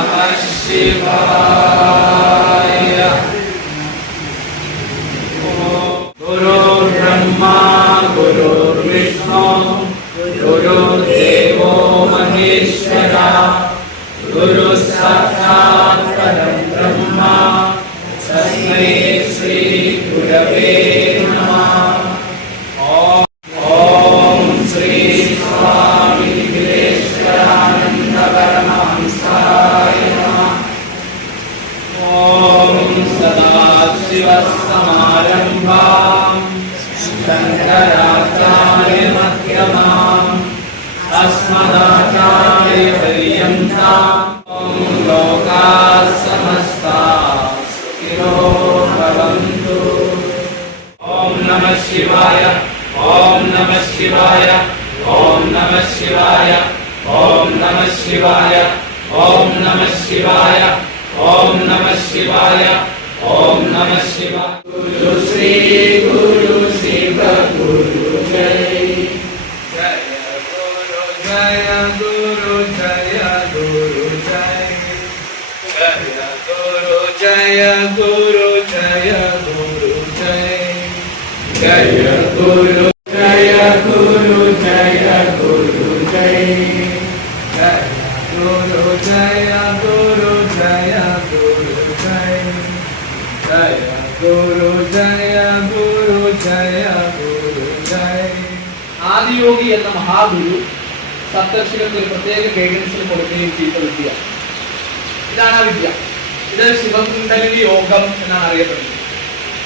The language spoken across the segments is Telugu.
नमः शिवाय गुरुर्ब्रह्मा गुरुर्विष्णु गुरुर्देवो महेश्वरा गुरुः साक्षात् परं ब्रह्मा तस्मै शङ्कराचार्यमध्यमाम् अस्मदाचार्यपर्यन्ताम् ॐ लोकाः समस्ताः सुखिनो भवन्तु ॐ शिवाय ॐ नमः शिवाय ॐ नमः शिवाय ॐ नमः शिवाय ॐ नमः शिवाय ॐ नमः शिवाय ॐ नमः शिवाय गुरु Shri Jaya Guru Jaya Guru Adiyogi എന്ന മഹാഗുരു സപ്തർഷികൾക്ക് ഒരു പ്രത്യേക ഗൈഡൻസിൽ കൊടുക്കുകയും ചെയ്ത വിദ്യ ഇതാണ് ആ വിദ്യ. ഇത് ശിവകുണ്ടലിനി യോഗം എന്നാണ് അറിയപ്പെടുന്നത്.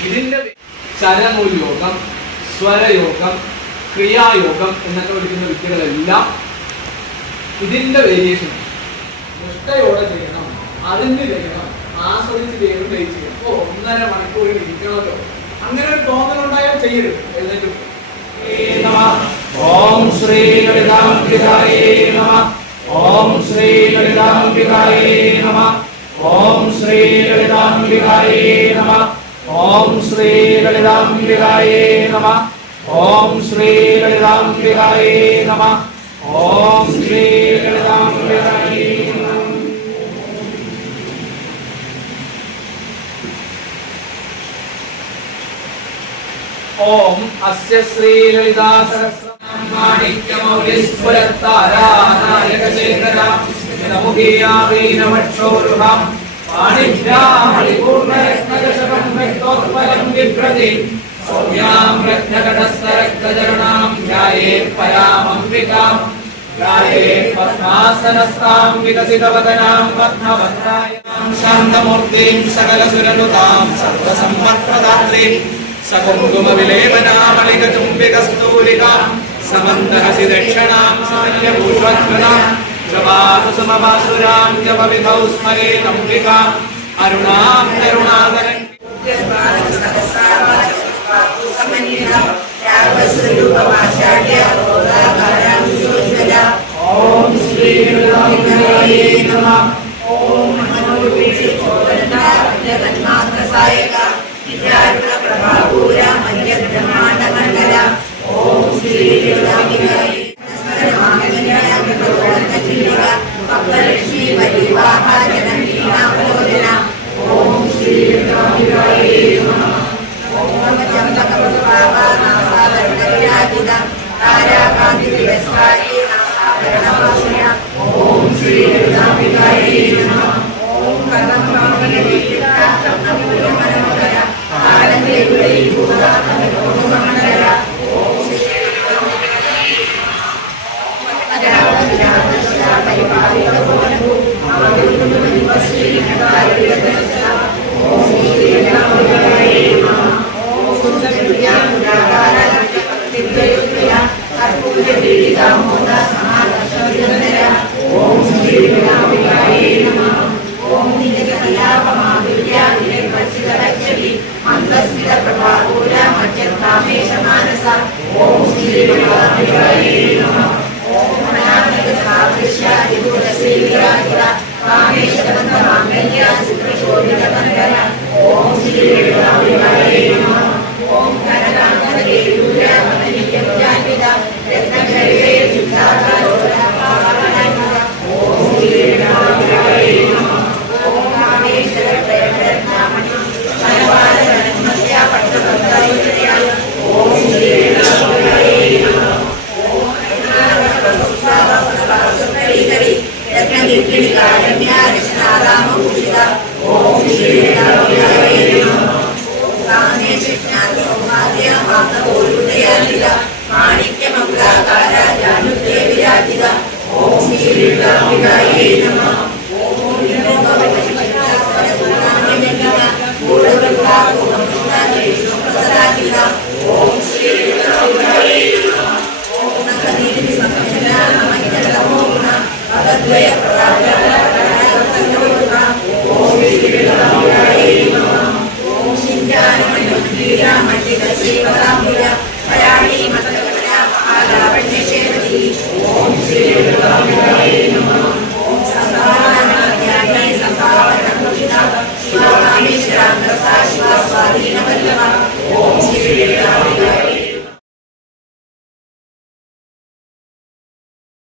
ഇതിന്റെ ചരമോയോഗം സ്വരയോഗം ക്രിയായോഗം എന്നൊക്കെ വിളിക്കുന്ന വിദ്യകളെല്ലാം ഇതിന്റെ വേരിയേഷൻ നിഷ്ഠയോടെ ചെയ്യണം അതിന് ചെയ്യണം ആസ്വദിച്ച് ചെയ്യണം ചെയ്യും ചെയ്യണം. ഓ ഒന്നര മണിക്കൂറിൽ ഇരിക്കണമല്ലോ. അങ്ങനെ ഒരു തോന്നലുണ്ടായാൽ ചെയ്യരുത്. എഴുന്നേറ്റ് ఓం శ్రీ లలితాంబికాయ నమ. ఓం శ్రీ లలితాంబికాయ నమ. ఓం శ్రీ లలితాంబికాయ నమ. ఓం శ్రీ లలితాంబికాయ నమ. ఓం శ్రీ లలితాంబికాయ నమ. ఓం శ్రీ లలితాంబికాయ నమ. ఓం అస్య శ్రీ లలితా సహస్రనామాణిక్యమౌళీశ్వరతారానాయకశేఖరాముఖీయావీనవక్షోరుహాం పాణిభ్యామణిపూర్ణరత్నదశకం వ్యక్తోత్పలం బిభ్రతి సౌమ్యాం రత్నకటస్థరక్తజరుణాం ధ్యాయే పరామంబికాం ధ్యాయే పద్మాసనస్థాం వికసితవదనాం పద్మభద్రాయాం శాంతమూర్తిం సకలసురనుతాం సర్వసంవర్పదాత్రీం सकुङ्कुमविलेपनामलिकचुम्बिकस्तूलिकां समन्दहसि दक्षिणां सान्यभूषध्वनां जपातु समवासुरां जपविधौ स्मरे लम्बिकाम् अरुणां करुणादरं समन्यः शुक्रीकरी यज्ञनिर्पिणिकारण्या रचनारामभूषिता ॐ श्रीरमणायै नमः। ॐ कामेशज्ञानसौभाग्यमातौ